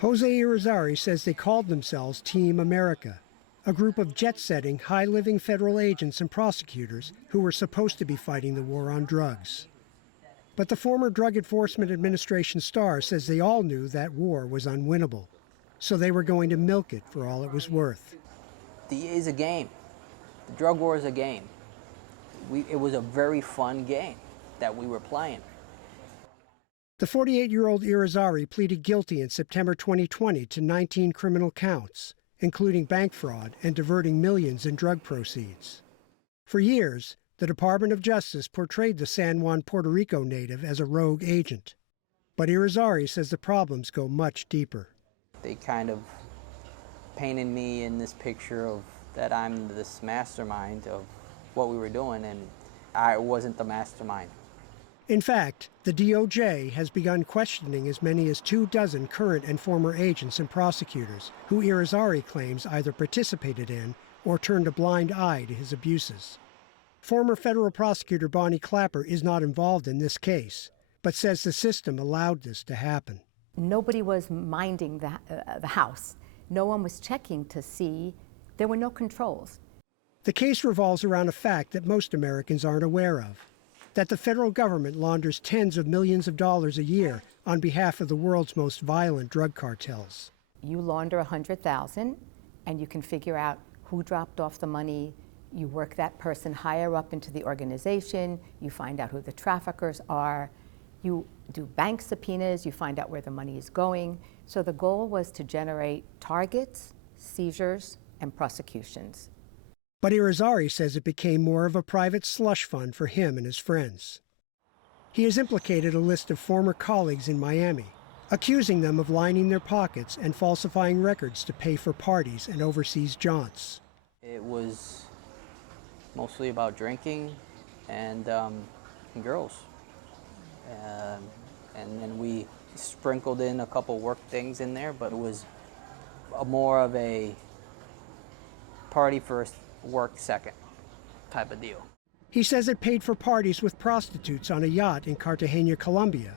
José Irizarry says they called themselves Team America, a group of jet-setting, high-living federal agents and prosecutors who were supposed to be fighting the war on drugs. But the former Drug Enforcement Administration star says they all knew that war was unwinnable, so they were going to milk it for all it was worth. The DEA is a game. The drug war is a game. It was a very fun game that we were playing. The 48-year-old Irizarry pleaded guilty in September 2020 to 19 criminal counts, including bank fraud and diverting millions in drug proceeds. For years, the Department of Justice portrayed the San Juan, Puerto Rico native as a rogue agent. But Irizarry says the problems go much deeper. They kind of painted me in this picture of that I'm this mastermind of what we were doing, and I wasn't the mastermind. In fact, the DOJ has begun questioning as many as 24 current and former agents and prosecutors who Irizarry claims either participated in or turned a blind eye to his abuses. Former federal prosecutor Bonnie Clapper is not involved in this case, but says the system allowed this to happen. Nobody was minding the house. No one was checking to see. There were no controls. The case revolves around a fact that most Americans aren't aware of, that the federal government launders tens of millions of dollars a year on behalf of the world's most violent drug cartels. You launder 100,000, and you can figure out who dropped off the money. You work that person higher up into the organization. You find out who the traffickers are. You do bank subpoenas. You find out where the money is going. So the goal was to generate targets, seizures, and prosecutions. But Irizarry says it became more of a private slush fund for him and his friends. He has implicated a list of former colleagues in Miami, accusing them of lining their pockets and falsifying records to pay for parties and overseas jaunts. It was mostly about drinking and girls. And then we sprinkled in a couple work things in there, but it was more of a party first, work second type of deal. He says it paid for parties with prostitutes on a yacht in Cartagena, Colombia,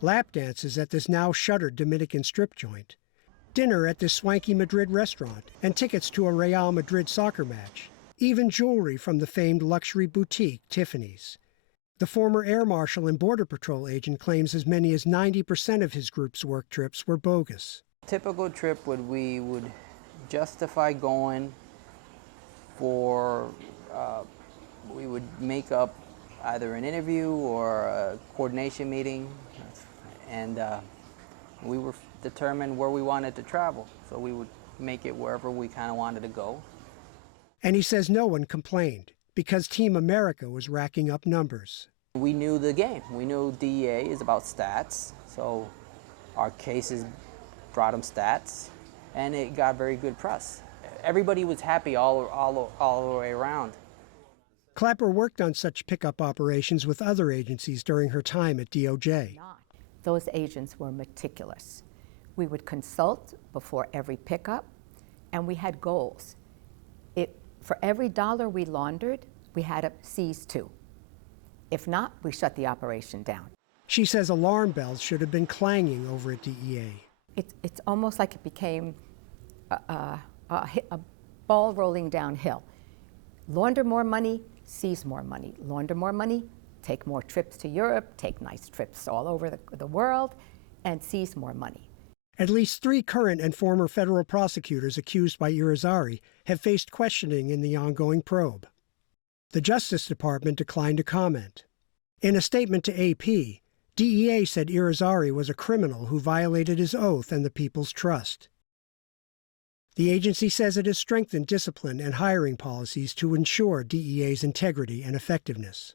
lap dances at this now shuttered Dominican strip joint, dinner at this swanky Madrid restaurant, and tickets to a Real Madrid soccer match, even jewelry from the famed luxury boutique Tiffany's. The former Air Marshal and Border Patrol agent claims as many as 90% of his group's work trips were bogus. Typical trip we would justify going for, we would make up either an interview or a coordination meeting, and we were determined where we wanted to travel, so we would make it wherever we kind of wanted to go. And he says no one complained, because Team America was racking up numbers. We knew the game. We knew DEA is about stats, so our cases brought them stats, and it got very good press. Everybody was happy all the way around. Clapper worked on such pickup operations with other agencies during her time at DOJ. Those agents were meticulous. We would consult before every pickup, and we had goals. For every dollar we laundered, we had to seize 2. If not, we shut the operation down. She says alarm bells should have been clanging over at DEA. It's almost like it became a ball rolling downhill. Launder more money, seize more money. Launder more money, take more trips to Europe, take nice trips all over the world, and seize more money. At least 3 current and former federal prosecutors accused by Irizarry have faced questioning in the ongoing probe. The Justice Department declined to comment. In a statement to AP, DEA said Irizarry was a criminal who violated his oath and the people's trust. The agency says it has strengthened discipline and hiring policies to ensure DEA's integrity and effectiveness.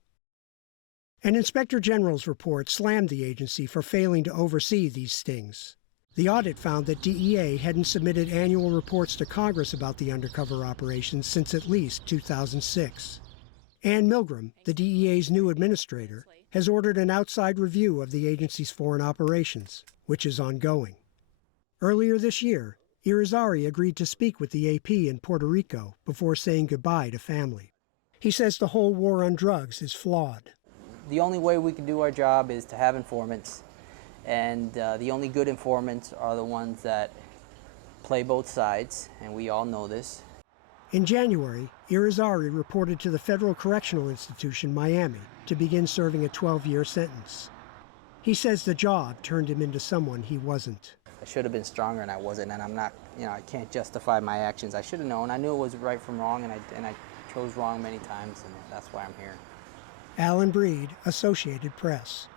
An Inspector General's report slammed the agency for failing to oversee these stings. The audit found that DEA hadn't submitted annual reports to Congress about the undercover operations since at least 2006. Ann Milgram, the DEA's new administrator, has ordered an outside review of the agency's foreign operations, which is ongoing. Earlier this year, Irizarry agreed to speak with the AP in Puerto Rico before saying goodbye to family. He says the whole war on drugs is flawed. The only way we can do our job is to have informants And the only good informants are the ones that play both sides, and we all know this. In January, Irizarry reported to the Federal Correctional Institution, Miami, to begin serving a 12-year sentence. He says the job turned him into someone he wasn't. I should have been stronger, and I wasn't, and I'm not, I can't justify my actions. I should have known. I knew it was right from wrong, and I chose wrong many times, and that's why I'm here. Alan Breed, Associated Press.